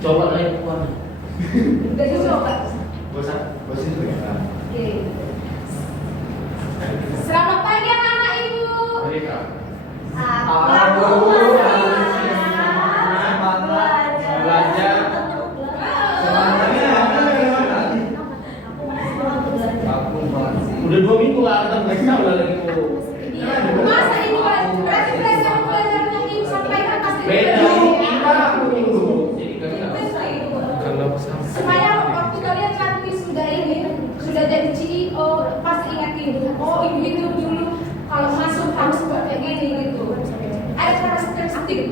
Coba lagi kuat. Udah dicoba. Bosan itu ya. Oke. Selamat pagi anak-anak ibu. Mereka. Aku Belajar. Udah 2 minggu lah kita mereka udah lagi ku. Masa ibu berarti pelajaran yang ibu sampaikan pasti Beda. Kita aku minggu. Jadi kan Kalau supaya waktu kalian nanti sudah jadi CEO pasti ingatin, oh ibu itu dulu kalau masuk harus buat kayak gini gitu. Ada cara step-step.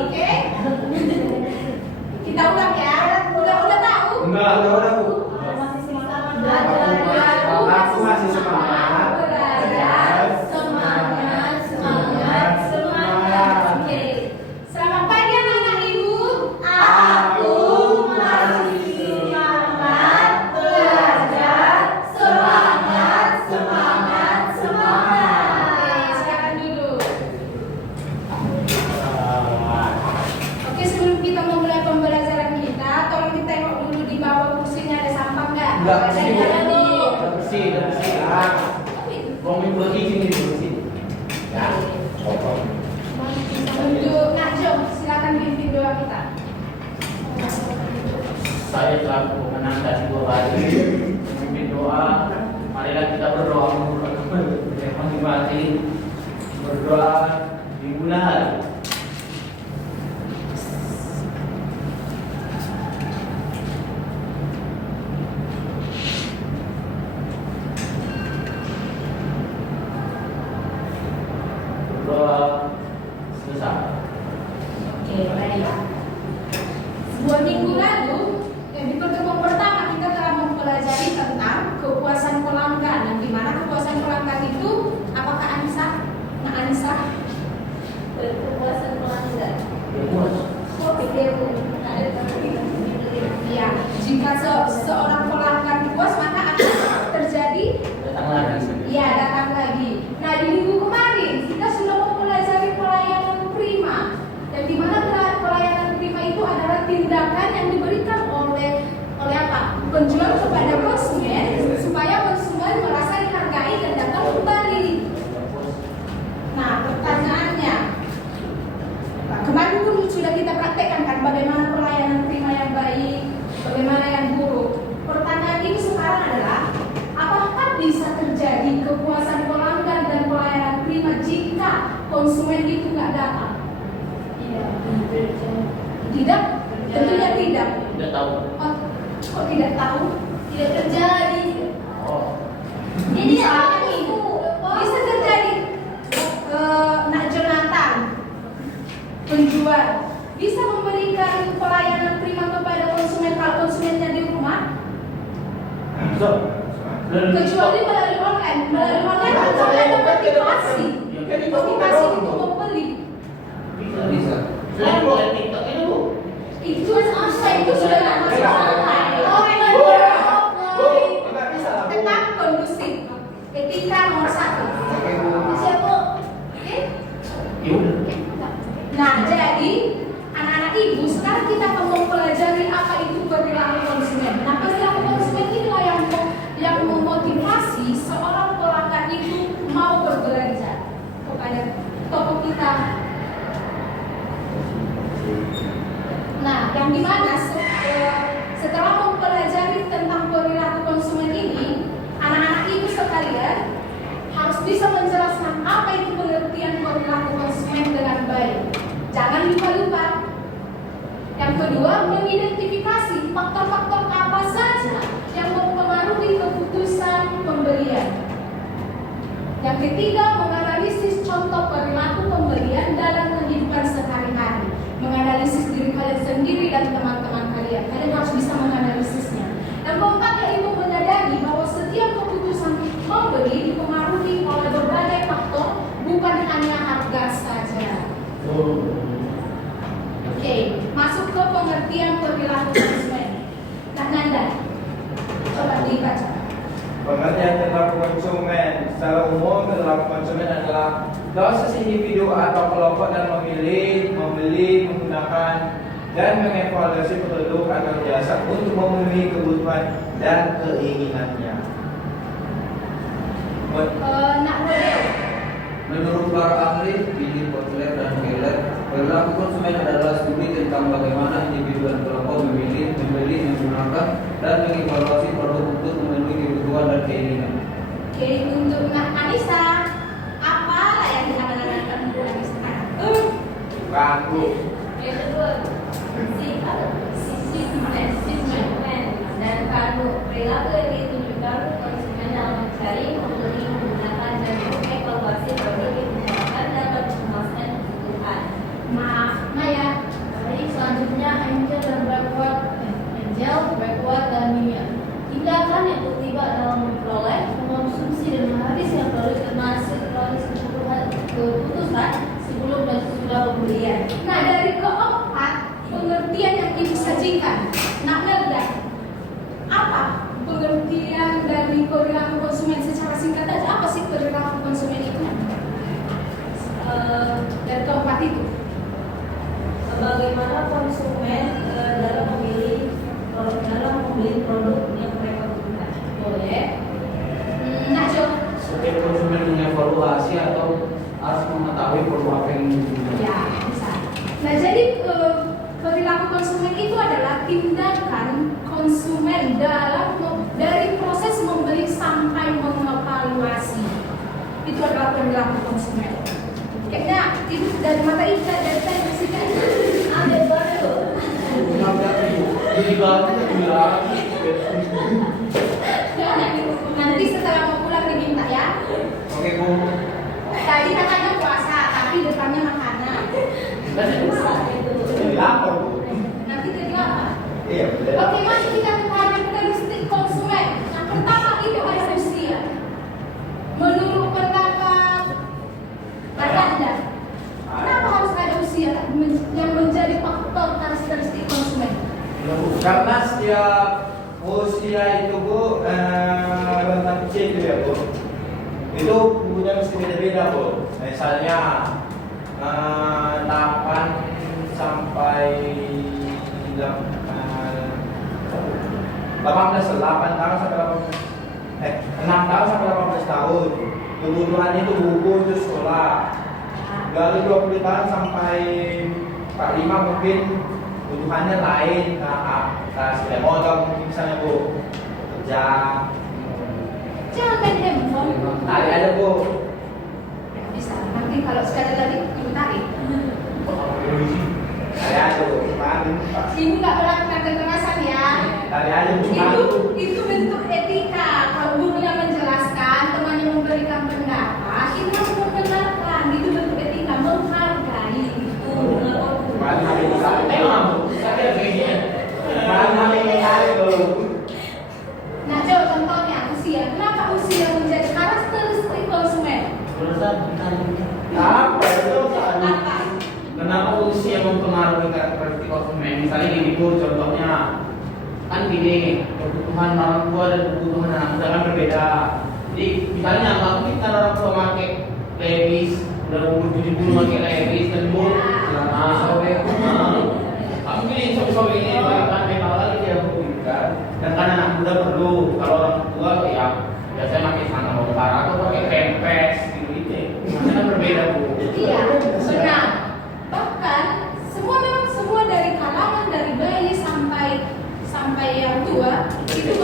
Oke. Kita ulang ya. Udah tahu? enggak udah Bu. Belajar. Aku masih semangat. Belajar. Semangat. Oke. Selamat pagi anak-anak ibu. Aku masih semangat belajar. Semangat. Oke, silakan duduk. Oke, sebelum kita memulai pembelajaran kita, tolong ditengok dulu di bawah kursinya ada sampah nggak? Nggak, Ada bersih. jalan dulu. udah bersih. Ngomongin bersih ini bersih. Ya. Untuk Najum, silakan pimpin doa kita. Saya telah menangkan 2 hari memimpin doa. Marilah kita berdoa memulakan masing-masing. Berdoa dimulai. Berdoa selesai. Oke, baik. 2 minggu lalu, di pertemuan pertama kita telah mempelajari tentang kepuasan pelanggan. Dan di mana kepuasan pelanggan itu, apakah Anissa? Nah, Anissa? Kepuasan pelanggan. Ya puas. Oh, pikir ya, jika seorang pelanggan puas maka akan terjadi Datang lagi. ya datang lagi. Nah, di minggu kemarin kita sudah mempelajari pelayanan prima, dan di mana pelayanan prima itu adalah tindakan yang diberikan oleh apa? Penjual kepada konsumen supaya konsumen merasa dihargai dan datang kembali. Nah, pertanyaannya, kemarin pun sudah kita praktekkan kan bagaimana pelayanan prima yang baik, bagaimana yang buruk. Pertanyaan ini sekarang adalah, apakah bisa terjadi kepuasan pelanggan dan pelayanan prima jika konsumen itu nggak datang? Tidak? Tentunya tidak. Tidak tahu. Oh, kok tidak tahu? Tidak terjadi. Oh. Ini bisa terjadi. Nak Jonathan, penjual, bisa memberikan pelayanan prima kepada konsumen kalau konsumennya di rumah, kecuali melalui online. Melalui online itu ada motivasi. Motivasi untuk membeli. Bisa. Selain boleh TikTok itu Bu. Itu sudah tidak masuk akal. Enggak bisa lah Bu. Tetap kondusif. Etika nomor 1. Siapa? Oke? Ya udah. Nah, jadi anak-anak ibu, sekarang kita akan mempelajari apa itu perilaku konsumen. Nah, perilaku konsumen inilah yang memotivasi seorang pelanggan itu mau berbelanja kepada toko kita. Nah, yang dimana setelah mempelajari tentang perilaku konsumen ini, anak-anak ibu sekalian harus bisa menjelaskan apa itu pengertian perilaku konsumen dengan baik. Jangan lupa-lupa. Yang kedua, mengidentifikasi faktor-faktor apa saja yang mempengaruhi keputusan pembelian. Yang ketiga, menganalisis contoh perilaku pembelian dalam kehidupan sehari-hari. Menganalisis diri kalian sendiri dan teman-teman kalian. Kalian harus bisa menganalisisnya. Yang keempat, yaitu menyadari bahwa setiap keputusan membeli dipengaruhi oleh berbagai faktor, bukan hanya harga saja. Oke, masuk ke pengertian perilaku konsumen. Nah, Nanda, coba dibaca. Pengertian perilaku konsumen secara umum, perilaku konsumen adalah proses individu atau kelompok dalam memilih, membeli, menggunakan menggunakan dan mengevaluasi produk atau jasa untuk memenuhi kebutuhan dan keinginannya. Nak model. Menurut para ahli, Philip Kotler dan Keller, perilaku konsumen adalah studi tentang bagaimana individu dan kelompok memilih, membeli, menggunakan, dan mengevaluasi produk untuk memenuhi kebutuhan dan keinginan. Oke, untuk Nak Anissa, apa yang dikatakan Bu Anissa? Kaku. Yang kedua, sismen dan kalau perilaku yang ditunjukkan konsumen dalam mencari, membeli, menggunakan dan mengevaluasi produk yang digunakan dapat memuaskan kebutuhan. Maaf, Maya. Jadi selanjutnya Angel dan backward dan Mia. Tindakan yang terlibat dalam memperoleh, mengonsumsi dan menghabiskan produk termasuk proses keputusan sebelum dan sesudah pembelian. Nah, dari keempat pengertian yang Ibu sajikan, Nak Melda, apa pengertian dari perilaku konsumen secara singkat aja? Apa sih perilaku konsumen itu? Dari keempat itu. Bagaimana konsumen dalam membeli produk yang mereka butuhkan. Boleh. Nak Jo. Setiap konsumen mengevaluasi atau harus mengetahui produk apa yang digunakan. Ya, bisa. Nah, jadi perilaku konsumen itu adalah tindakan konsumen dari proses membeli sampai mengevaluasi. Itu adalah perilaku konsumen. Kayaknya itu dari mata Ika, dari saya bersihkan. Ambil baru. Jadi banget bilang. Nanti setelah mau pulang diminta ya. Oke, Bu. Tadi katanya puasa, tapi depannya makanan. Jadi lapar, Bu. Nanti jadi apa? Iya, betul. Oke, masuk kita ke karakteristik konsumen. Yang pertama itu ada usia. Menurut pendapat Anda, kenapa harus ada usia yang menjadi faktor karakteristik konsumen? Karena setiap usia itu, Bu, rentang usia itu ya, Bu. Itu bukunya mesti beda-beda, Bu. Misalnya 8 sampai 8 tahun sampai 6 tahun sampai 18 tahun. Kebutuhannya itu buku, itu sekolah. Dari 20 tahun sampai 45 mungkin kebutuhannya lain, sepeda motor mungkin misalnya, Bu, kerja. Jangan main handphone. Tarik aja, Bu. Bisa. Nanti kalau sekali lagi ibu tarik. Tarik aja, Bu. Ibu nggak melakukan kekerasan ya. Tarik aja, Bu. Itu bentuk etika. Kalau gurunya menjelaskan, temannya memberikan pendapat, itu harus mendengarkan. Itu bentuk etika, menghargai. Mana ini sampai Saya kayaknya. mana ini kali, Bu. Nah, coba contohnya usia. Kenapa usia menjadi karakteristik konsumen? Apa itu? Apa? Kenapa usia mempengaruhi karakteristik konsumen? Misalnya gini Bu, contohnya kan gini, kebutuhan orang tua dan kebutuhan anak muda kan berbeda. Jadi misalnya nggak mungkin kan orang tua pakai levis, udah umur 70 pakai levis dan Bu, tapi gini soal ini kan memang lagi dia butuhkan. Dan kan anak muda perlu, kalau orang tua ya biasanya pakai sandal bongkar atau pakai pempes gitu. Maksudnya kan berbeda Bu. Iya, benar. Bahkan semua dari kalangan dari bayi sampai yang tua itu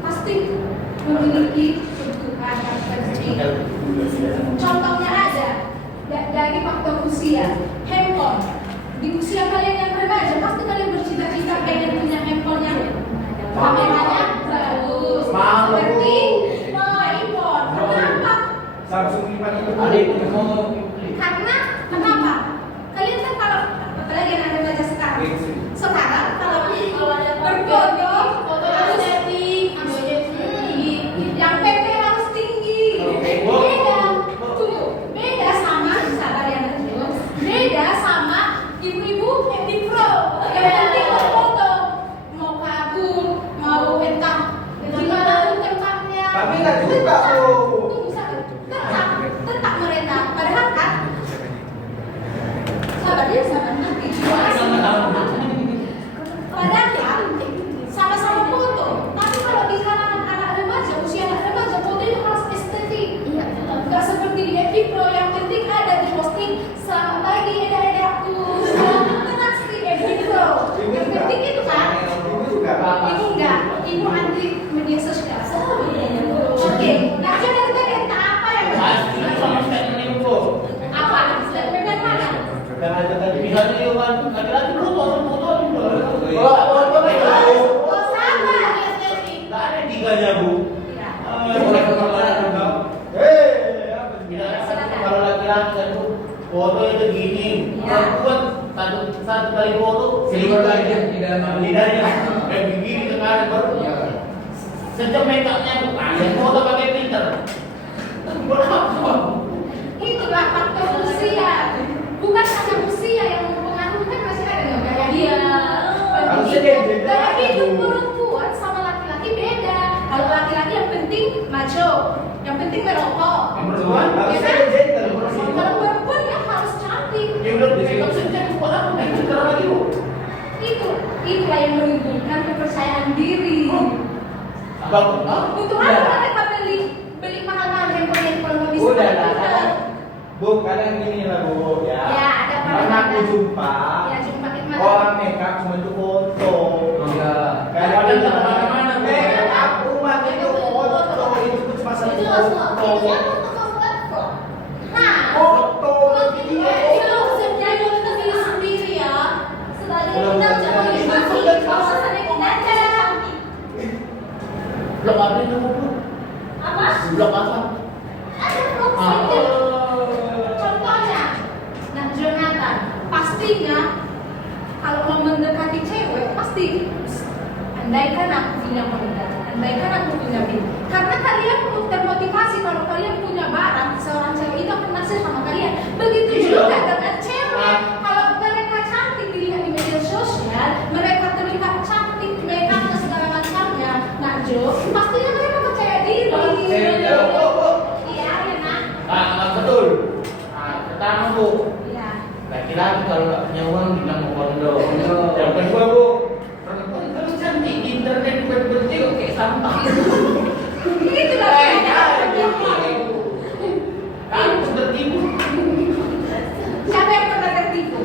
pasti memiliki kebutuhan karakteristik. Contohnya ada dari faktor usia, handphone. Di usia kalian yang remaja pasti kalian bercita-cita pengen punya handphone yang kameranya bagus, Malu. seperti iPhone. Kenapa? Samsung 5 itu Adik mau Karena kenapa? Kalian kan kalau apalagi yang ada baca sekarang kalau berfoto harus setting, yang PP harus tinggi. Beda, tunggu, beda sama sabar yang kecil, beda sama ibu-ibu yang di pro, yang penting foto, mau kabur, mau entah gimana pun tempatnya. Tapi nggak juga, Bu. Tunggu, tetap mereka. Padahal Dan ada tadi. Misalnya yuk kan, laki-laki dulu foto juga. Iya. Oh, sama ya, Stevi. Nggak ada tiganya bu. Iya. Boleh ke kamar dong. Apa sih? Silakan. Kalau laki-laki kan tuh foto itu gini, Ya. perempuan satu kali foto Silver lagi lidahnya kayak begini sekali baru. Iya. Sejak makeupnya kalian foto pakai filter. Berapa? Itulah faktor usia. Bukan hanya usia yang mempengaruhi, kan masih ada yang gaya dia. Harusnya dia beda. Gaya hidup perempuan sama laki-laki beda. Kalau laki-laki yang penting macho, yang penting merokok. Yang perempuan Harusnya Ya kan? dia gender. Kalau perempuan ya harus cantik. dia udah disitu sejak buat apa main filter lagi bu? Itulah yang menimbulkan kepercayaan diri. Bagus. Untuk apa mereka beli mahal-mahal handphone kalau nggak bisa Udah pakai lah, filter? Bu, kadang gini lah Bu ya. Ya, ada Pernah aku jumpa Ya, jumpa hikmah. orang makeup cuma untuk foto. Iya. Kayak Padahal gitu. nggak kemana-mana, Bu. Makeup rumah itu foto itu cuma satu Itu langsung foto. akhirnya untuk platform. Nah, Foto video. Itu sebenarnya kita diri sendiri ya. Sebagai kita jangan dimasuk kawasannya kita aja. Blok apa itu bu? Apa? Blok apa? Ada Ah. proxy. contohnya, nah Jonathan, pastinya kalau mau mendekati cewek pasti andaikan aku punya modal, andaikan aku punya bil. Karena kalian termotivasi kalau kalian punya barang, seorang cewek itu akan naksir sama kalian. Begitu juga dengan cewek, kalau mereka cantik dilihat di media sosial, mereka terlihat cantik, mereka segala macamnya, nah Jo, pastinya mereka percaya diri. Iya, enak. Ah, betul. Ah, pertama bu, Iya. laki-laki kalau nggak punya uang bilang mau kondo. Kondo. Yang kedua bu, perempuan terus cantik di internet berarti kayak sampah. Itulah Kamu tertipu. siapa yang pernah tertipu?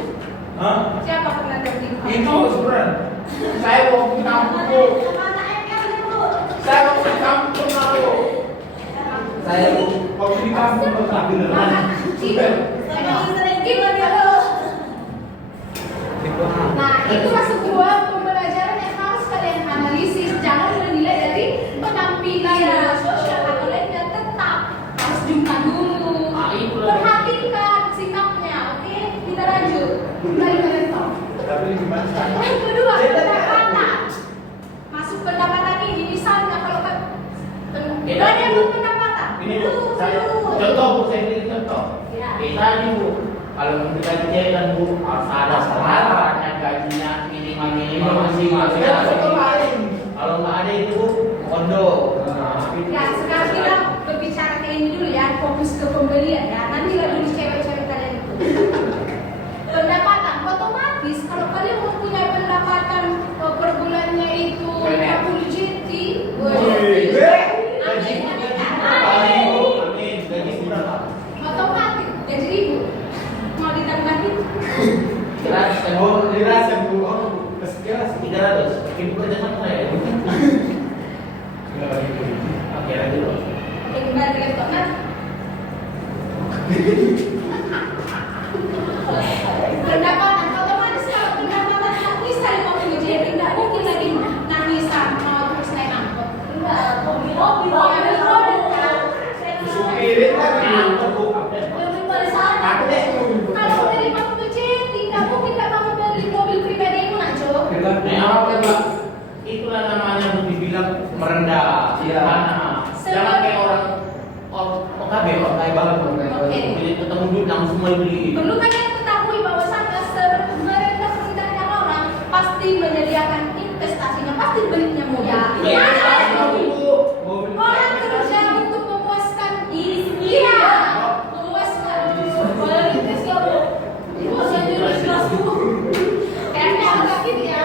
Hah? Siapa pernah tertipu? Itu sebenarnya. Saya mau ke kampung Bu. Saya mau ke kampung Bu. Saya Waktu di kampung pernah beneran. Nah, itulah sebuah pembelajaran yang harus kalian analisis. Jangan menilai dari penampilan media sosial atau lainnya. Tetap harus jumpa dulu. Ah, itulah. Perhatikan sikapnya. Oke, kita lanjut. Kembali ke laptop. Tapi gimana sekarang? Yang kedua, pendapatan. Masuk pendapatan ini misalnya kalau banyak pendapatan. Ini bu, contoh bu, saya beri contoh. Ya. Kita nih bu, kalau mendekati cewek kan bu harus ada syaratnya, gajinya minimal masing-masing. Saya foto lain. Kalau nggak ada itu bu, kondo. Ya, sekarang kita berbicara ke ini dulu ya, fokus ke pembelian ya. Nanti lah dulu cewek-cewek kalian itu. Pendapatan, otomatis kalau kalian mempunyai pendapatan per bulannya itu 40 JT, Amin, gaji berapa? otomatis gaji ribu. Mau ditambahin? Keras, Oh, dirasa Bu. Oh, kesekian. 300. Ibu kerja sama saya. Oke, lanjut dulu. Kembali ke laptop kan? Pendapatan, otomatis kalau pendapatan bisa 50 JT, nggak mungkin lagi nangisan mau terus naik angkot. Mobil Ya, beli mobil kan? Supirin kan angkot Bu. lebih pada sana. Aku deh. Kalau udah 50 JT, nggak mungkin nggak kamu beli mobil pribadi itu Najo. Itulah namanya untuk dibilang merendah. Iya. Jangan kayak orang OKB, kayak banget. Oke. Jadi ketemu duit langsung mau beli. Perlu kalian ketahui bahwasannya serendah-rendahnya orang pasti menyediakan investasinya, pasti belinya mudah. Ya, Mana Bu. orang kerja untuk memuaskan diri sendiri. Iya, memuaskan. Kalau invest nggak Bu? Memuaskan diri kelas Bu. Kayaknya agak gitu ya.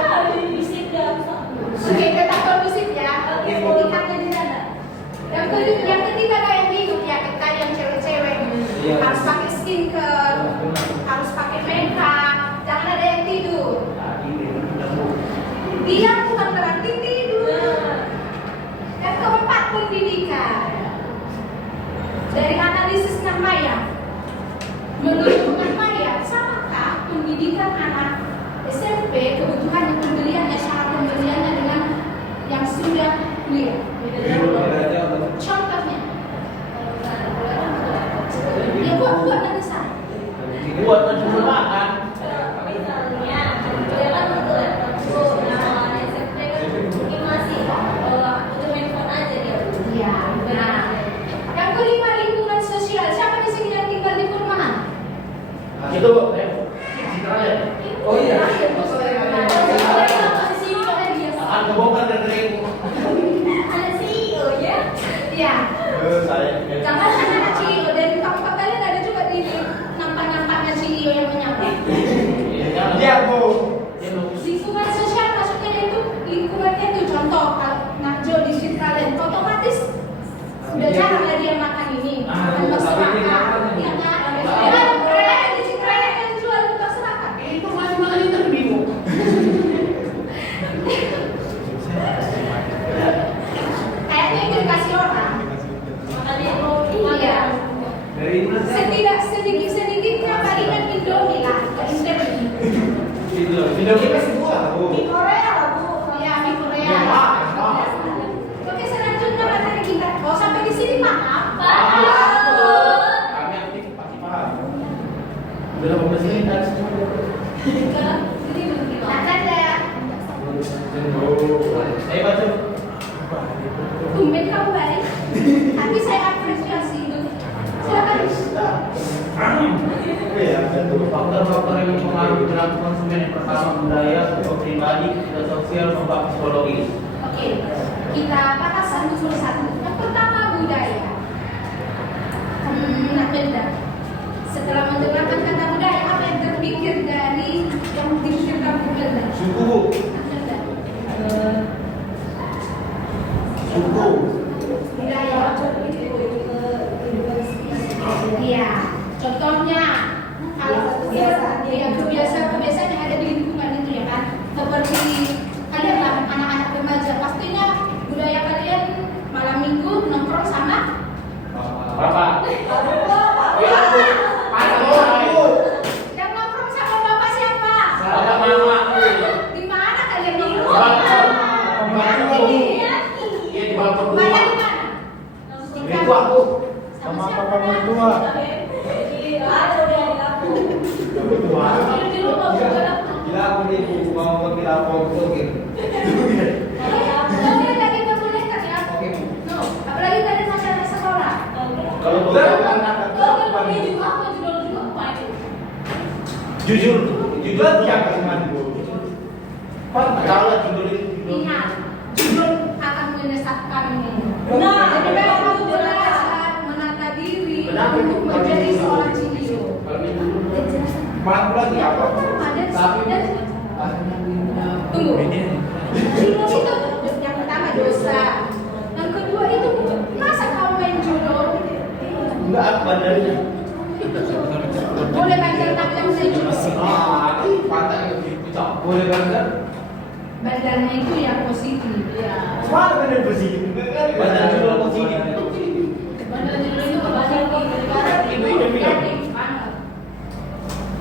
Oke, tetap bermusik ya. Ikatnya di sana. Yang ketiga kayak hidup ya, kita yang cewek-cewek Iya. harus pakai skincare, harus pakai makeup, jangan ada yang tidur. Tadi dia bilang, Bu, buat baju makan. Misalnya, dia kan untuk laptop tuh, nah SMP kan mungkin masih untuk handphone aja dia. Iya. Nah, yang kelima lingkungan sosial. Siapa di sini yang tinggal di perumahan? Itu, Citra ya. Oh iya. Akan kebongkar dari Ada CEO ya. Iya. Saya. Jangan anak CEO dari tempat kalian ada juga di nampak-nampaknya CEO yang menyapa. Iya, Bu. Lingkungan sosial maksudnya itu lingkungannya itu contoh kalau Nakjo di Citraland otomatis udah jarang lah dia makan ini makan bakso raka, ya kan? Ya kan? Mereka di Citraland yang jual bakso raka. Itu masih makan itu bingung. Kayaknya itu dikasih orang. Makanya Iya. Dari mana? Sedikitnya palingan Indomie lah, ke Indomie. Video kita kasih buah, Bu. Di Korea lah Bu, ya di Korea. Ya, maaf. Oke selanjutnya materi kita. Oh sampai di sini maaf. Kami aktif pasti paham. Udah 18 menit dari semua. Ada. Saya baca. Tumben kamu balik. Tapi saya apresiasi itu. Silakan. Faktor-faktor yang mempengaruhi perilaku konsumen yang pertama budaya, pribadi, sosial, maupun psikologis. Oke, kita bahas satu persatu. Yang pertama budaya. Nak benda. Setelah mendengarkan kata budaya, apa yang terpikir dari yang dipikirkan benda? Suku, Bu. Nak benda. Suku. Budaya. Iya. Contohnya kalau kebiasaan yang ada di lingkungan itu ya kan, seperti kalian lah anak-anak remaja pastinya budaya kalian malam minggu nongkrong sama Bapak. Ya, Bu. Bu. yang nongkrong sama bapak siapa? Bapak mama. Di mana kalian nongkrong? Pembantu, Bu. Iya di bawah Banyak berdua. di mana? Itu aku. Sama siapa? papa mertua. Di rumah Gila aku nih Bu, mau ngambil apa gitu. Kalian lagi perbolehkan ya? Oke, Bu. No, apalagi kalian masih anak sekolah. Kalau Oh, bukan boleh juga apa judul juga apa itu? jujur, jujur siapa teman, Bu? Pak, tahu lah judul itu. Ingat, jujur akan menyesatkanmu. Nah, Jadi memang belajar menata diri Kenapa? untuk menjadi seorang CEO. Kalau minum dulu. Malam lagi apa? Tunggu. Itu yang pertama dosa. Yang kedua itu masa kau main judo? Enggak apa badannya. Boleh bandel tapi yang main judo. Pantai gitu, Cok. Boleh banget. Badannya itu yang positif. Ya. Mana benar bersih? Badan judo positif. Bandel judo itu badan Itu Indomie.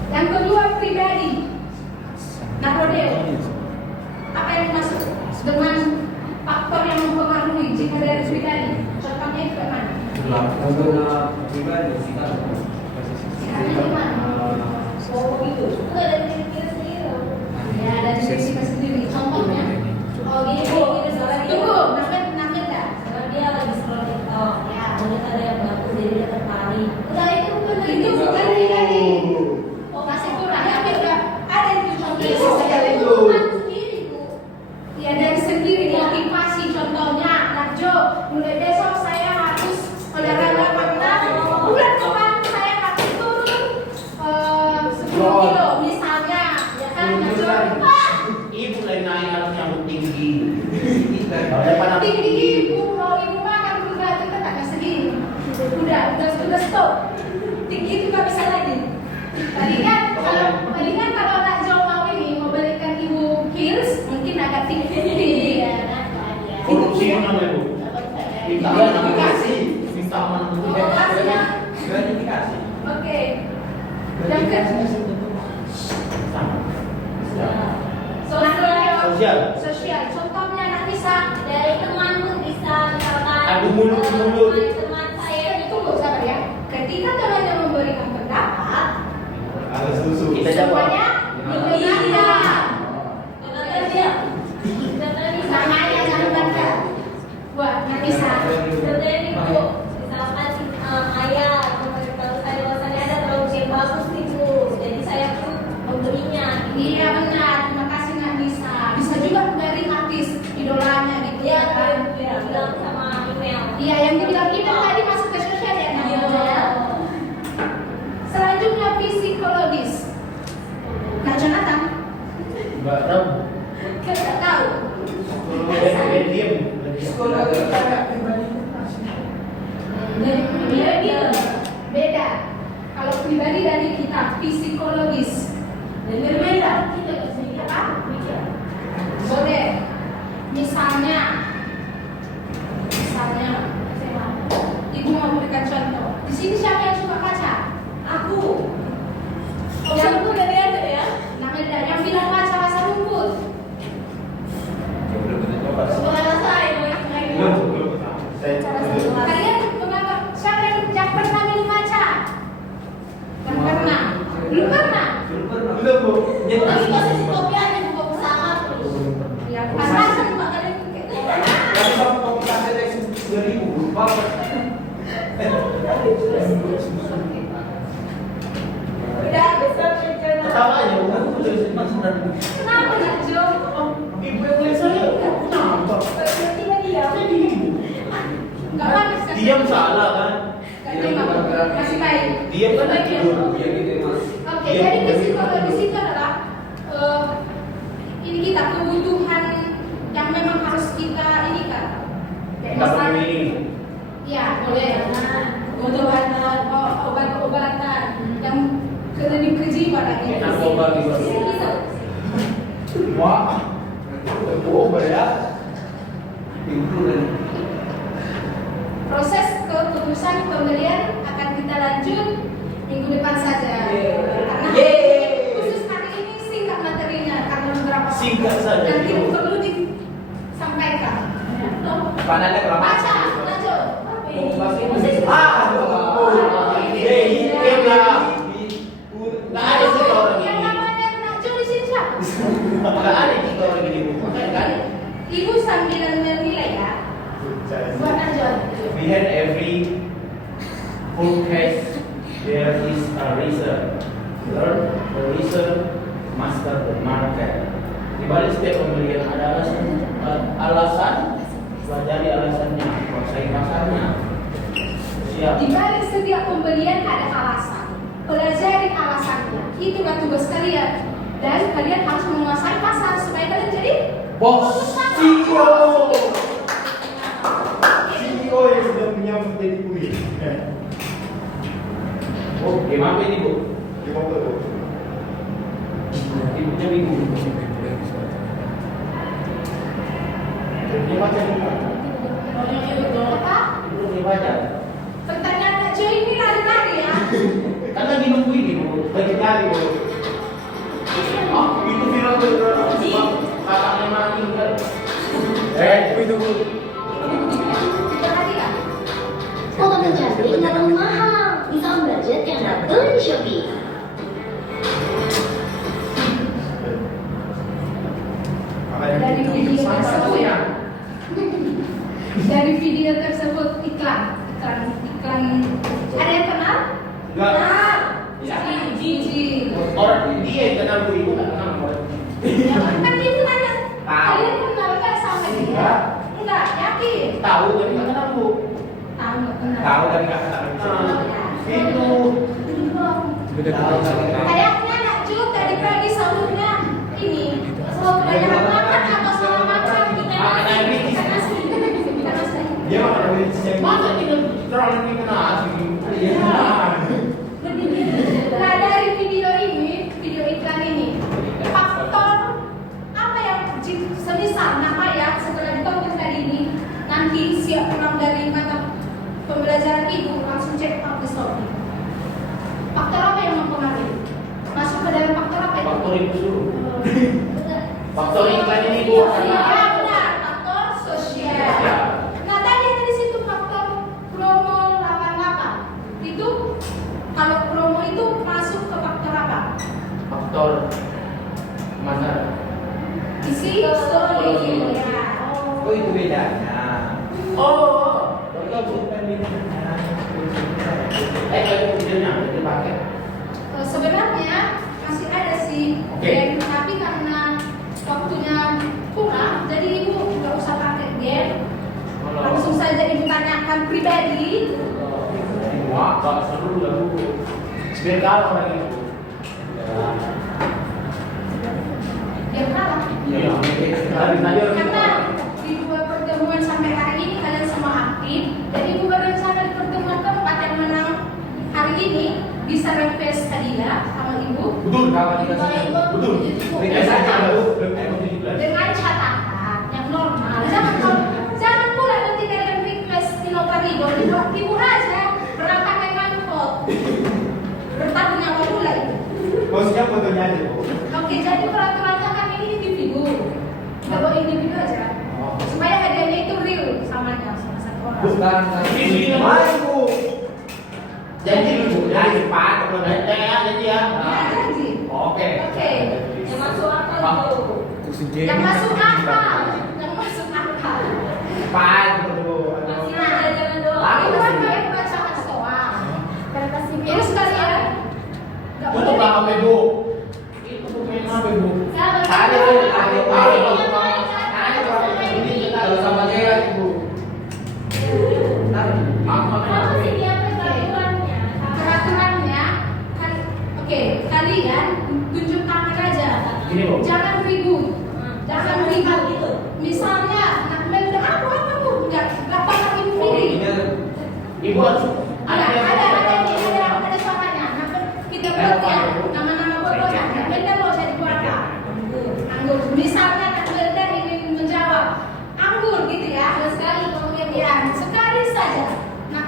Yang kedua pribadi. Narodel. Apa yang masuk dengan faktor yang mempengaruhi jika dari pribadi? Contohnya itu mana? Karena pribadi sih kan. Caranya gimana? Oh gitu. Enggak ada diri sendiri. Ya dari diri kita sendiri. Contohnya. Oh gini gini soalnya dia. Tunggu, namanya enggak? Soalnya dia lagi scroll TikTok. Ya. Kemudian ada yang bagus jadi dia tertarik. Udah itu bukan Itu bukan pribadi. Masih kurang. Tapi udah ada itu contohnya. itu bukan sendiri Bu. Ya dari sendiri motivasi contohnya Nakjo mulai besok saya harus olahraga pagi. Bulan depan saya harus turun 10 kilo misalnya ya kan Nakjo. Ibu lagi naik harus nyambut tinggi. Kita Tinggi ibu kalau ibu makan berat itu tak segini. Udah stop. Tinggi itu nggak bisa lagi. Palingan kalau Nakjo mau ini mau belikan ibu heels mungkin agak tinggi. Korupsi itu namanya, Bu. Minta Gratifikasi. minta mana dulu. Gratifikasi. Oke. Yang kedua. Sosial. Sosial. Contohnya anak bisa Dari teman pun bisa misalkan. Adu mulut ke mulut. Teman saya itu tunggu sabar ya. Ketika temannya memberikan pendapat, semuanya mendengarkan. Dengarkan dia. Dengarkan bisa. Namanya jangan baca. Buat nggak bisa. Seperti ini Bu, misalkan ayah memberitahu saya bahwa saya ada produk yang bagus nih Bu, jadi saya pun membelinya. Iya benar. Terima kasih nggak bisa. Bisa juga dari artis idolanya gitu Dia ya kan. bilang sama email. Iya yang dibilang email tadi masuk ke sosial ya kan? Iya. Selanjutnya psikologis. Nah Jonathan, Enggak tahu. kita tahu. Diam. Psikologi kayak pribadi. Dari pribadi beda. Kalau pribadi dari kita psikologis dan berbeda. Kita apa? Boleh. Misalnya, ibu mau berikan contoh. Di sini siapa yang suka kaca? Aku. Yang Aku dari ada ya. namanya yang bilang kaca rasa rumput. Belum kita coba. Sekolah saya. Belum. Kalian menganggap siapa yang pernah minum kaca? Yang pernah? Belum pernah? Belum, Bu. Tapi posisi kopi aja buka usaha terus. Ya, panas Pak kalian. Yang sama kopi kaset yang 9.000 lupa. Udah besar rencana. Ketawa aja, bukan aku jadi masuk dan Kenapa Najjo? ibu yang lihat saya kenapa? Berarti dia. Enggak panas kan? Diam salah kan? Masih baik. Diam kan tidur. Iya gitu Mas. Oke, jadi psikologis itu adalah ini kita kebutuhan yang memang harus kita ini kan. Kita memilih. Iya, boleh. Kebutuhan obat-obatan yang lebih kejiwaan lagi. Narkoba gitu. Bisa. Wah. Coba ya. Pintu dan Proses keputusan pembelian akan kita lanjut minggu depan saja. Karena Yeay. khusus hari ini singkat materinya karena beberapa Singkat saja. nanti perlu disampaikan. Panahnya kelapa. Baca, lanjut. Diam lah. Nggak ada sih orang Yang ini. namanya Najjo di sini siapa? Nggak ada tiga orang ini bu. Makanya kan. Ibu sambil menilai ya. Buat Najjo. Behind every food case there is a reason. Learn the reason, master the market. Di balik setiap pembelian ada alasan, pelajari alasannya, kuasai pasarnya. Siap. Di balik setiap pembelian ada alasan. Pelajari alasannya. Itu kan tugas kalian. Dan kalian harus menguasai pasar supaya kalian jadi Bos. CEO. CEO yang sudah punya menjadi kuih. Oh, gimana ini bu? Di motor, Bu. Ibunya bingung. Dia baca juga. apa? Ibu dia baca. Pertanyaan Najjo ini lari-lari ya. Kan lagi nunggu ini bu. Lagi nyari bu. Ah, itu viral beneran. Kakaknya mati kan. Itu bu. Kita lari ya. Untuk menjadi terlalu mahal, bisa budget yang betul di Shopee. Dari video tersebut ya. Dari video tersebut iklan ada yang kenal? Enggak. Kenal. Ya. Gigi. Orang dia yang kenal bu, ibu nggak kenal orang. Ya kan itu nanya. Tahu. Kalian kenal nggak sama dia? Enggak. Enggak, yakin. Tahu tapi nggak kenal bu. Tahu nggak kenal? Tahu tapi nggak kenal. Itu. Kayaknya Najjo tadi pagi sahurnya ini sahur banyak makan atau salah makan ikan nasi. Ikan nasi. Ikan nasi. Dia makan duit yang Masa tidak terlalu dikenal sih? Iya. Nah dari video ini, video iklan ini, faktor apa yang semisal nama ya setelah ditonton tadi ini nanti siap pulang dari mata pembelajaran ibu langsung cek up di Shopee. Faktor apa yang mempengaruhi? Masuk ke dalam faktor apa itu? Faktor itu suruh. Faktor iklan ini bu. Iya benar, faktor sosial. Nah tadi ada di situ faktor promo 88. Itu kalau promo itu masuk ke faktor apa? Faktor aktor masyarakat. Isi story ya. Oh itu bedanya. Oh, Kalau bukan bedanya. videonya dipakai. Sebenarnya masih ada sih, Oke. gen, tapi karena waktunya kurang, jadi ibu nggak usah pakai gen. Langsung saja ibu tanyakan pribadi. Wah, kalau seru lah bu. Biar kalah lagi. Biar kalah. Iya. Tadi tadi Karena di dua pertemuan sampai hari ini kalian semua aktif, jadi ibu berencana di pertemuan keempat yang menang hari ini bisa request hadiah sama ibu betul kawan kita sih. Betul. Request aja bu. dengan catatan yang normal. Jangan pula nanti kalian request Innova Ridho, ibu aja berangkat ke kantor. Bertanggung jawab pula itu. Maksudnya fotonya aja bu. Oke, jadi peraturannya kan ini individu. Kita bawa individu aja. Supaya hadiahnya itu real samanya sama satu orang. Bukan. Mari bu. Janji bu. Janji cepat. Janji ya. Ya, janji. Oke. Oke. Yang masuk akal itu. Yang masuk akal. Yang masuk akal. Cepat bu. Masih ada jangan doang. Itu kan kayak bacaan soal. Terus kalian nggak Tutup boleh. lah HP bu. Itu bu main HP bu. Sabar. Ada Kalau sama cewek ibu. Kamu sih dia peraturannya. Peraturannya kan, oke, kalian tunjuk tangan aja. Gini bu. Jangan ribut. Jangan ribut. Gitu. Misalnya nak melda apa bu? Nggak pernah pilih. Ibu harus Ada suaranya. Nah, kita buat ya nama-nama bodohnya. Nak melda mau jadi buat apa? Anggur. Misalnya nak melda ingin menjawab anggur gitu ya. Sekali kemudian Ya, sekali saja. Nah,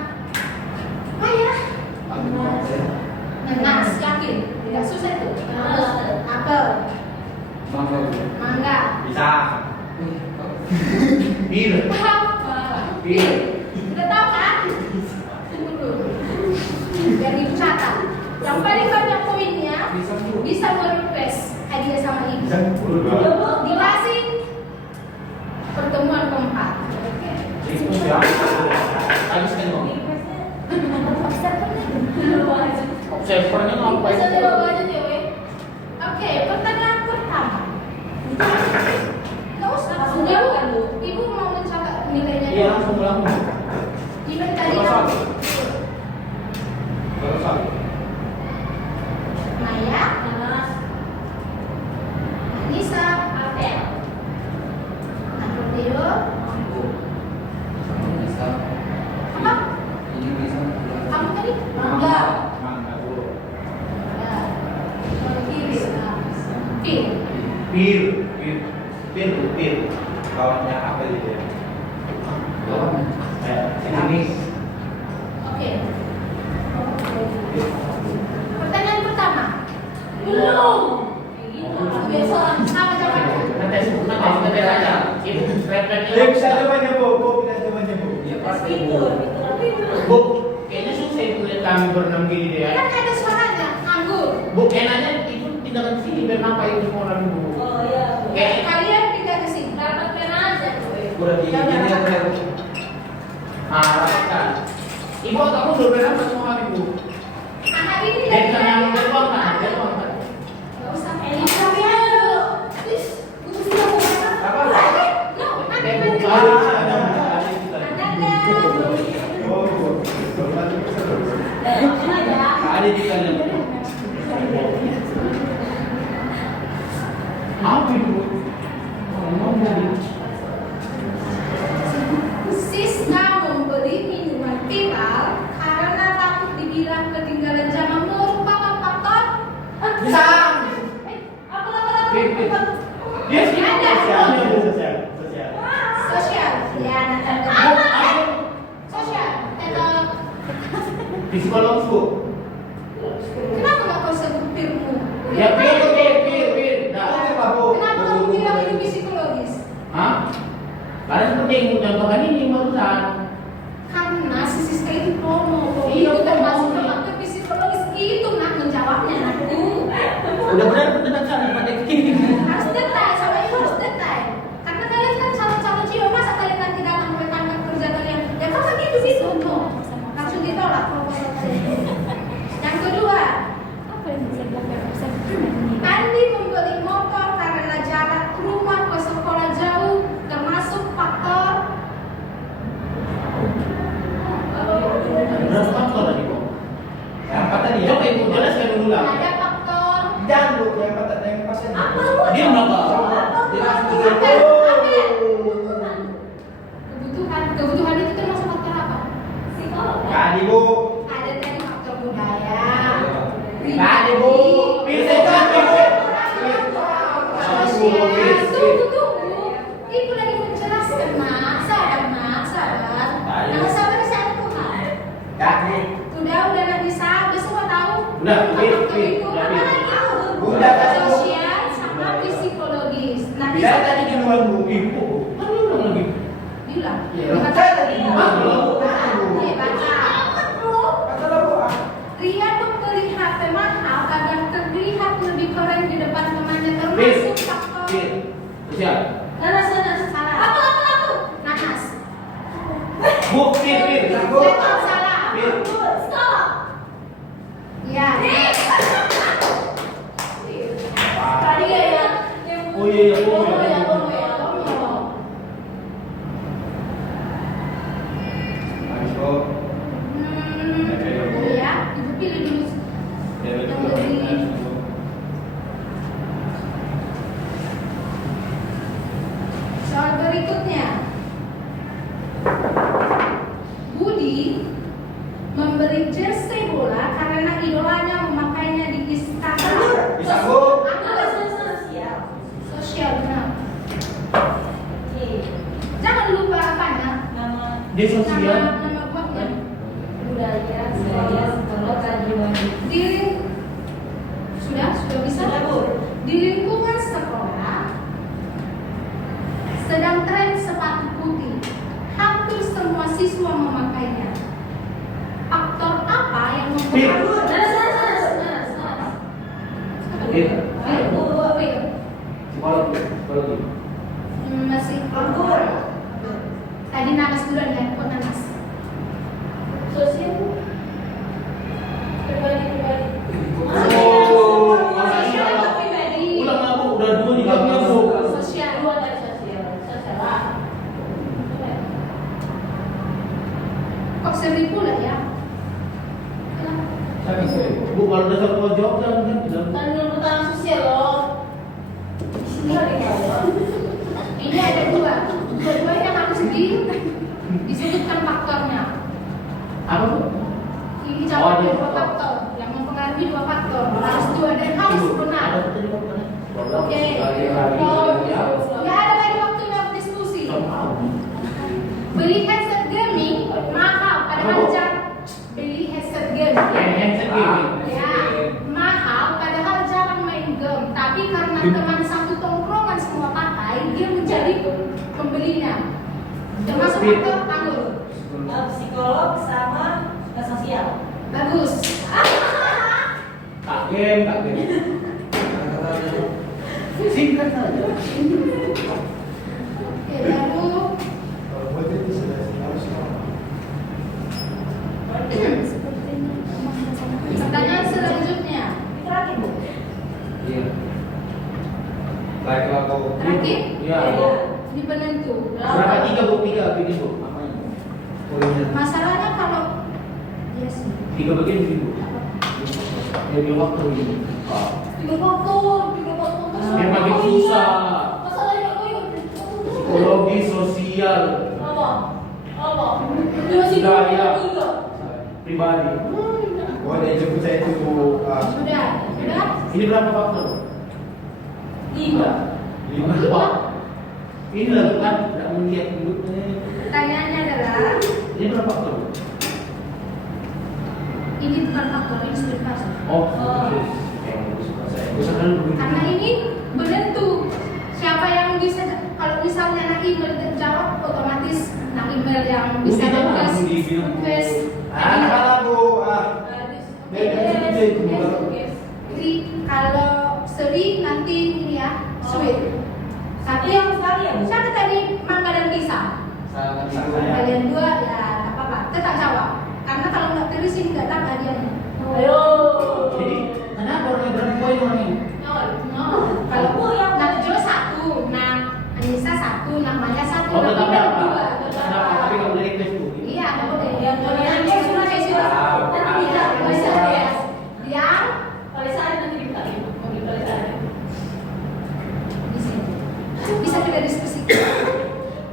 ayah. Nanas, yakin? Tidak susah itu. Apel, mangga, Bisa. Bir. apa? Bir. Sudah tahu kan? Tunggu dulu. Biar ibu catat. Yang paling banyak poinnya bisa merequest hadiah sama ibu. Dikasih pertemuan keempat. Itu siapa? Habis kan ngomong. Observernya ngapain? Oke, pertanyaan pertama. Nggak usah langsung Langsung jawab. jawab, Bu. Ibu mau mencatat nilainya. Iya langsung pulang. Ibu tadi Kalau kan. satu. Kalau satu. Maya, Nisa, Theo, apa? Kamu tadi? Mangga. Mangga bu. Ya. Kalau kiri, Pil. Bir. Kawannya apa itu? Sinamis. Oke. Pertanyaan pertama. Belum. Besok sama jawabannya. Nanti aja. Ibu Ya bisa coba bu. Bu kita coba bu. Bu, kayaknya susah itu lihat kami berenam gini deh ya. Kan ada suaranya, anggur. Bu, enaknya itu tidak ke sini biar nampak itu orang bu. Oh iya. Kayak Kalian tidak ke sini. Dapat pena aja tuh. Udah gini apa ya? rasakan. Ibu kamu udah berapa semua kali bu? Anak ini Dan dari yang beruang kan? Beruang kan? Nggak usah. Apa? No, Kayak ada. buka. Oh bu. Ada di sana. Apa itu bu? Ngomong. Siska membeli minuman viral karena takut dibilang ketinggalan zaman merupakan faktor Dia sih Ada. Sosial. sosial. Ya, ada. Sosial. Atau psikologis bu. kenapa nggak kau sebut firmu? Ya bir. Nah, Kenapa kamu bilang itu psikologis? hah? Kalian penting contohkan ini barusan. Karena si Siska itu promo. Iya, Itu termasuk promo. faktor psikologis itu nak menjawabnya anakku. Udah benar benar kan Pak Deki. Harus detail, sama itu harus detail. Karena kalian kan calon-calon cewek, masa kalian nanti datang ke kantor kerja kalian, ya kan begitu sih tuh. Langsung ditolak proposal kalian. Yang kedua, Apa yang bisa dilakukan? Andi membeli motor karena jarak rumah ke sekolah jauh, termasuk faktor Berapa faktor tadi kok? Yang empat tadi ya. Coba ibu jelaskan ulang. ada faktor Jangan lu yang empat tadi yang pas apa? Dia berapa? Dia langsung Apa? kebutuhan. Kebutuhan itu termasuk faktor apa? Psikolog. Tadi bu. Ada tadi faktor budaya. Tadi bu. Bisa kan bu. Sosial. Tunggu. Ibu lagi menjelaskan mak, sabar. Nama sabar saya tuh mak. Tadi. Udah nggak bisa, udah semua tahu. Udah, Faktor itu udah, apa lagi? Udah, tadi, Bu. Sosial sama psikologis. Nah, Bisa tadi di luar bu. Ibu. Kan lu ulang lagi. bilang. Iya. Kata tadi. Kata bu. Ria membeli HP mahal agar terlihat lebih keren di depan temannya, termasuk faktor. Sosial. Nanas, salah. Apa? Nanas. Bu, Pir. Sektor salah. Pir. Stop. Ya. Tadi ya. Oh iya, Bomo. Ayo. Ya, ibu pilih dulu. Yang lebih. Soal berikutnya. Budi memberi jersey bola karena idolanya memakainya di Instagram. Bisa bu. Sosial, benar. Jangan lupa apanya. Dia sosial. Nama buahnya. Budaya, psikolog, kejiwaan. Sudah bisa? Di lingkungan sekolah sedang tren sepatu putih. Hampir semua siswa memakainya. Faktor apa yang mempengaruhi? Pir. Pil. Psikologi. Masih tadi nanas dulu ya, kok nanas? Sosial. Pribadi. Oh, Sosial atau pribadi? ulang lah bu, udah dua di dalamnya bu. Sosial. Luar dari sosial. Sosial. Kok seri pula ya? Bu, kalau udah satu jawab jangan kan tidak. Kan dulu tentang sosial loh. Ini ada dua. Dua-duanya harus disebutkan faktornya. Apa bu? Ini jawab iya. dua faktor yang mempengaruhi dua faktor. Harus dua dan harus benar. Ada apa tadi bu? Oke. Nggak ada lagi waktunya untuk diskusi. Beli headset gaming mahal padahal beli headset gaming. Handset gaming. Ya, mahal padahal jarang main game. Tapi karena teman satu tongkrongan semua pakai, dia menjadi pembelinya. Termasuk faktor anggur. Psikolog sama sosial. Bagus. Kak game. Singkat saja. Oke, lalu Kalau buat itu sudah harus. pertanyaan selanjutnya. Terakhir bu. Iya. Baik kalau Terakhir, Iya. ini penentu. Berapa tiga bu? Tiga begini bu. Apanya? Poinnya. Masalahnya kalau yes, Tiga bagian begini bu. Jadi waktu ini. Tiga faktor. Yang makin susah. Masalahnya apa yuk? Psikologi, sosial, Apa? budaya, pribadi. boleh jemput saya itu bu. sudah. Ini berapa faktor? Lima. Wah, ini lah kan tidak melihat hidupnya. Pertanyaannya adalah Ini berapa faktor? ini bukan faktor, ini sudah dikasih. Oh, yang suka saya. Misalkan begitu. Karena ini menentu siapa yang bisa. Kalau misalnya anak email terjawab, otomatis anak email yang bisa Udah, request dibilang. request. Kalah bu. Jadi kalau strawberry, nanti ini ya, sweet. Satu yang sekali ya, siapa tadi mangga dan pisang? Kalian dua ya tak apa-apa, tetap jawab. Karena kalau nggak terus ini nggak dapat hadiahnya. Ayo. Jadi kenapa orangnya berapa poin orang ini? Nol. Kalau yang Najwa satu, nah Anissa satu, namanya satu, Oh, tapi tetap baru dapat. dua. Kenapa? Tapi kalau dari request tuh. Iya, nggak boleh. Yang Yang sudah nanti tidak bisa ya. Yang Oleh saya nanti dibuka ya. Mau oleh saya. di sini. Bisa kita diskusikan.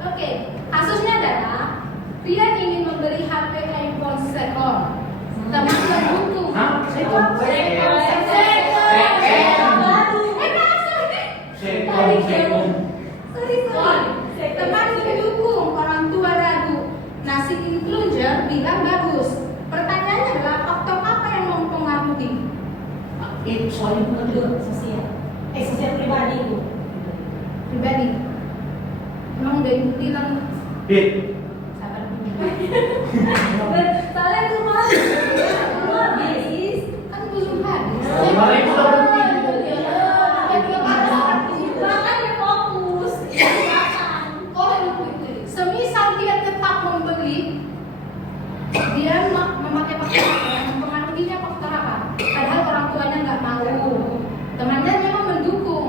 Oke, kasusnya adalah Rian ingin membeli HP iPhone second. Teman mendukung. Hah? Second. Sorry. Teman mendukung, orang tua ragu. Nasi inclusion bilang bagus. Pertanyaannya adalah faktor apa yang mempengaruhi? Soalnya bukan juga. Sosial. Sosial pribadi itu. Pribadi. Emang udah ibu bilang Dit, sabar. Soalnya itu mah. Habis. Kan belum habis. kemarin itu udah berhenti. Makanya fokus. Semisal dia tetap membeli, dia memakai faktor apa? Yang mempengaruhinya faktor apa? Padahal orang tuanya nggak mau, temannya memang mendukung.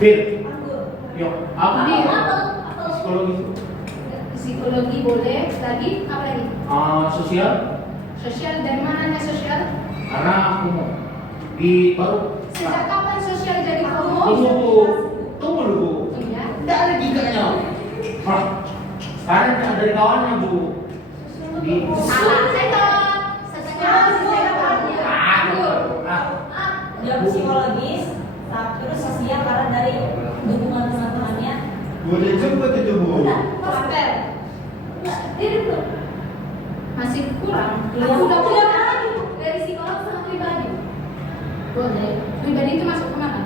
Dit, yuk, apa? Dit. Psikologi. Psikologi boleh, lagi apa lagi? Sosial. Sosial, dari mananya sosial? Karena aku mau di baru. Sejak kapan sosial jadi Tunggu kamu? bu, tunggu dulu bu. Iya. Tidak ada giganya. Hah? Sekarang dari kawannya bu. Di. Salah, saya Yang psikologis, terus sosial karena dari dukungan teman-temannya. Boleh jemput itu bu. Prosper. Dia dulu. masih kurang. Iya, Aku udah udah lagi dari psikolog sama pribadi. Boleh. Pribadi itu masuk kemana?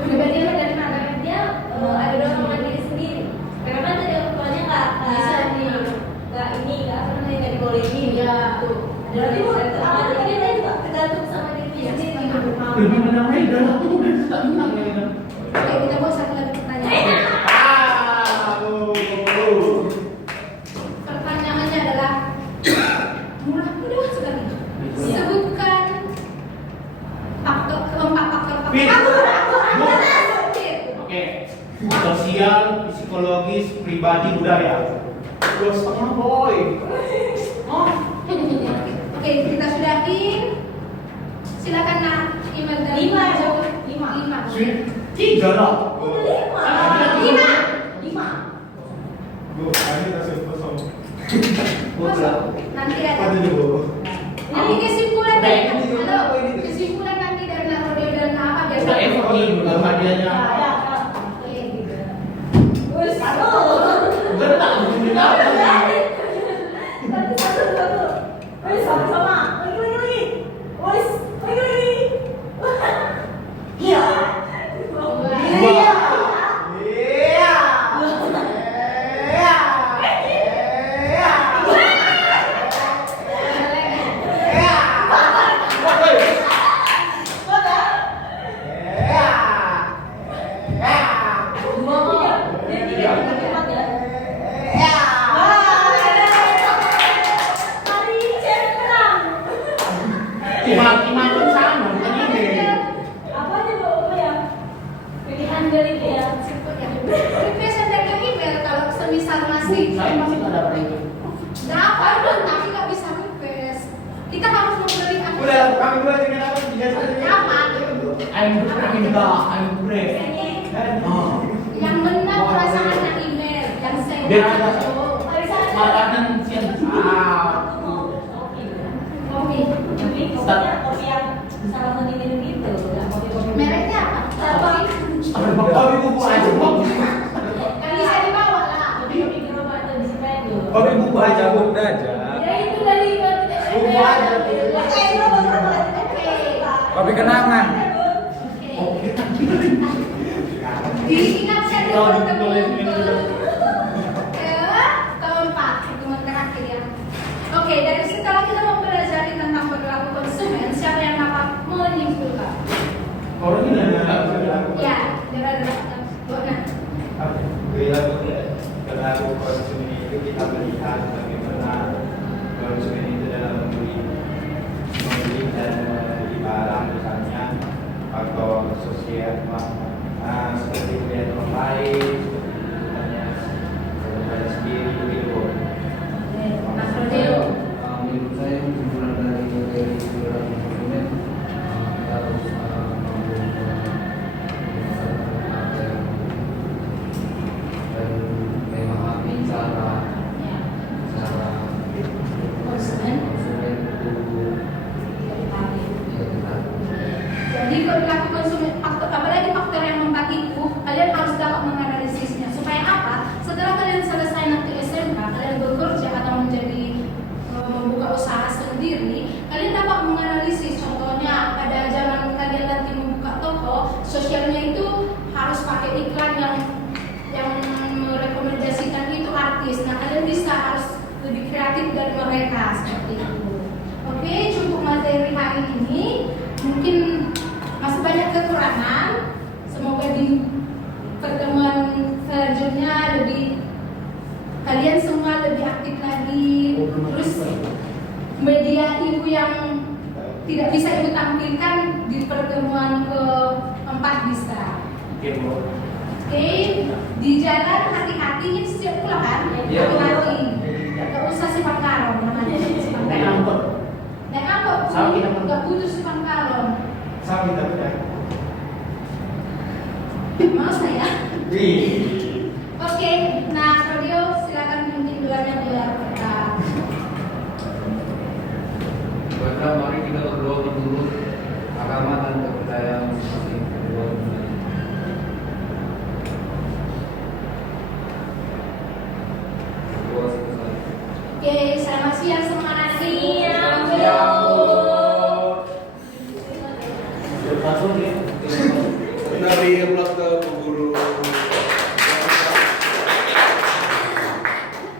Pribadi itu dari mana? Dia ada dorongan diri sendiri. Karena tadi orang tuanya nggak nggak dibolehin. Iya. Berarti dia juga tergantung sama diri sendiri. Lebih menamai dalam aku tuh udah tak menang ya kan. Oke, kita buat satu lagi pertanyaan. Pertanyaannya adalah mudah sekali. Sebutkan keempat faktor. Fit. Aku. Oke. Sosial, psikologis, pribadi, budaya. 2,5 boy. Oh. Oke, kita sudahin. Silakan nak email dari Lima. Lima. Sweet. 3 lah. Lima. Bu, ini kasih kosong. Nanti ada. Apa itu bu? Nanti kesimpulan dari Nah, ini halo, kesimpulan nanti dari Narodeo dan apa biasa. Udah effort nih dalam hadiahnya. Udah tak begini apa? Sama-sama. Lagi. Iya. Dua. Iya. Iman pun sama, bukan ini. Request dari email kalau semisal masih Saya masih nggak dapat itu. dapat tapi nggak bisa request. Kita harus memberi apa? Udah, kami dua dengan apa? Tiga saja. Dapat. I'm brave. Oh. Yang benar perasaannya email, yang saya Biar ada. Makanan siang. Kopi. Mereknya apa? Kopi. Kopi bubuk aja. Kan bisa dibawa lah. Kopi bubuk aja, bu. Udah aja. Bumbu aja. Kopi kenangan. Diingatkan dulu keempat pertemuan terakhir ya. Oke, dari setelah kita mempelajari tentang perilaku konsumen, siapa yang dapat menyimpulkan? Kalau ini bisa dilakukan. Ya, nah, Perilaku konsumen itu kita melihat bagaimana konsumen itu dalam membeli dan membeli barang misalnya atau sosial seperti pilihan orang lain, sebenarnya pada sendiri begitu. Mas Rodeo. Menurut saya kesimpulan dari perilaku konsumen kita harus dan memahami cara Konsumen. konsumen itu ya benar. Jadi perilaku konsumen, apalagi faktor yang membuat itu, kalian harus dapat menganalisisnya. Supaya apa? Setelah kalian selesai nanti SMK, kalian bekerja atau menjadi membuka usaha sendiri, kalian dapat menganalisis. Contohnya pada zaman kalian nanti membuka toko, sosialnya itu harus pakai iklan yang merekomendasikan itu artis. Nah, kalian bisa harus lebih kreatif dari mereka seperti itu. Oke, cukup materi hari ini. Mungkin masih banyak kekurangan. Semoga di pertemuan selanjutnya kalian semua lebih aktif lagi. Terus media ibu yang tidak bisa ibu tampilkan di pertemuan keempat bisa. Oke, di jalan hati-hati, ini siap pulang kan? Iya. Hati-hati. Gak usah simpang karong namanya. Naik angkot. Naik angkot, Sama kita, Bang. gak butuh simpang karong. Sama kita punya. Mau saya? Wih. Oke, nah Rodeo silakan pimpin doanya biar kita. Baiklah, mari kita berdoa menurut agama dan kepercayaan masing-masing. Berdoa menurut berdoa selesai. Oke, selamat siang semua anak-anak. Siang, Ya. Dari plot ke guru.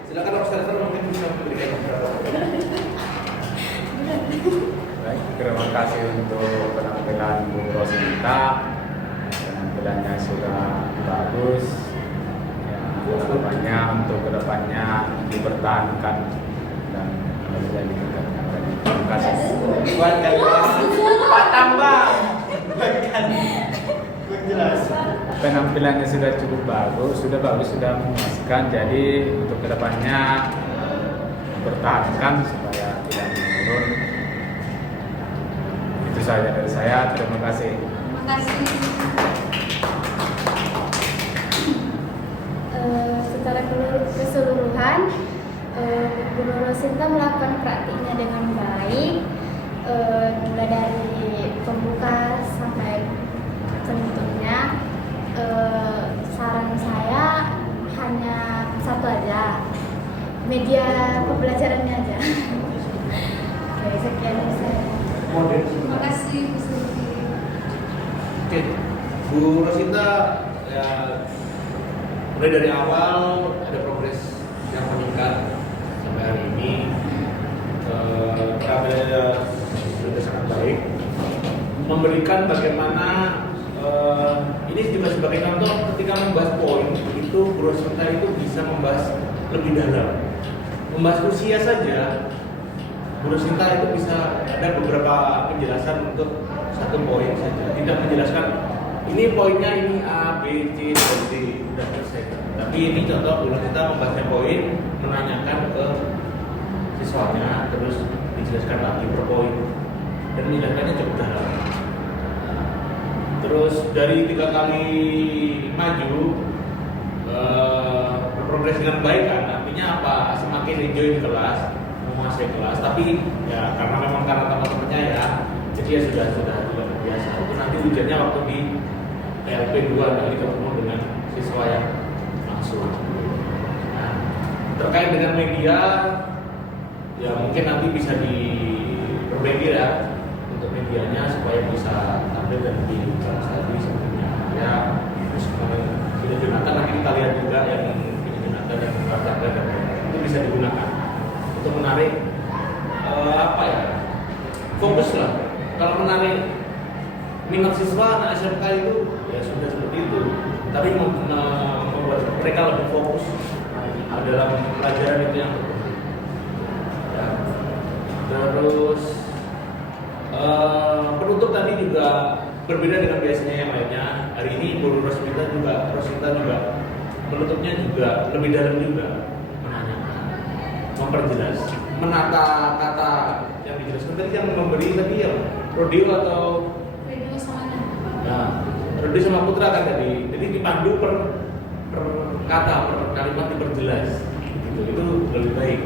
Silakan observer mungkin bisa memberikan beberapa. Baik, terima kasih untuk penampilan Bu Rosinta. Penampilannya sudah bagus. Ya, harapannya untuk kedepannya dipertahankan dan bisa ditingkatkan. Terima kasih. Buatkan Pak tambah. Buatkan. Jelas. Penampilannya sudah cukup bagus, sudah memuaskan. Jadi untuk kedepannya dipertahankan supaya tidak menurun. Itu saja dari saya. Terima kasih. Terima kasih. Secara keseluruhan, Bu Rosinta melakukan praktiknya dengan baik, mulai dari pembuka sampai penutupnya. Saran saya hanya satu aja, media pembelajarannya aja. Oke, sekian dari saya. Terima kasih Bu Sylvie. Oke, Bu Rosinta, ya, mulai dari awal ada progres yang meningkat sampai hari ini. Penampilannya sudah sangat baik, memberikan bagaimana ini juga sebagai contoh ketika membahas poin itu Bu Rosinta itu bisa membahas lebih dalam. Membahas usia saja Bu Rosinta itu bisa ada beberapa penjelasan untuk satu poin saja, tidak menjelaskan ini poinnya ini A, B, C, dan D sudah selesai. Tapi ini contoh Bu Rosinta membahasnya poin, menanyakan ke siswanya, terus dijelaskan lagi per poin dan menjelaskannya cukup dalam. Terus dari 3 kali maju berprogres dengan baik kan, artinya apa? Semakin enjoy di kelas, menguasai kelas. Tapi ya karena teman-temannya ya, jadi ya sudah biasa. Itu nanti ujiannya waktu di LP 2 nanti ketemu dengan siswa yang langsung. Nah, terkait dengan media, ya mungkin nanti bisa diperbaiki ya untuk medianya supaya bisa tampil dan lebih jelas lagi sebenarnya. Ya, terus video Jonathan nanti kita lihat juga yang video Jonathan dan Rajaga dan itu bisa digunakan untuk menarik apa ya, fokus lah. Kalau menarik minat siswa anak SMK itu ya sudah seperti itu, tapi membuat mereka lebih fokus dalam pelajaran itu yang terpenting. Ya. Terus penutup tadi juga berbeda dengan biasanya yang lainnya. Hari ini Bu Rosminta juga penutupnya juga lebih dalam juga, menanyakan, memperjelas, menata kata yang dijelaskan tadi, yang memberi tadi ya Rodio atau Radio sama nah, Rodio sama Putra kan tadi. Jadi dipandu per kata, per kalimat diperjelas. Gitu. Itu lebih baik.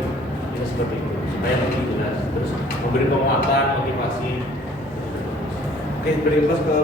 Ya seperti itu supaya lebih jelas. Terus memberi penguatan, motivasi. Oke, beri plus ke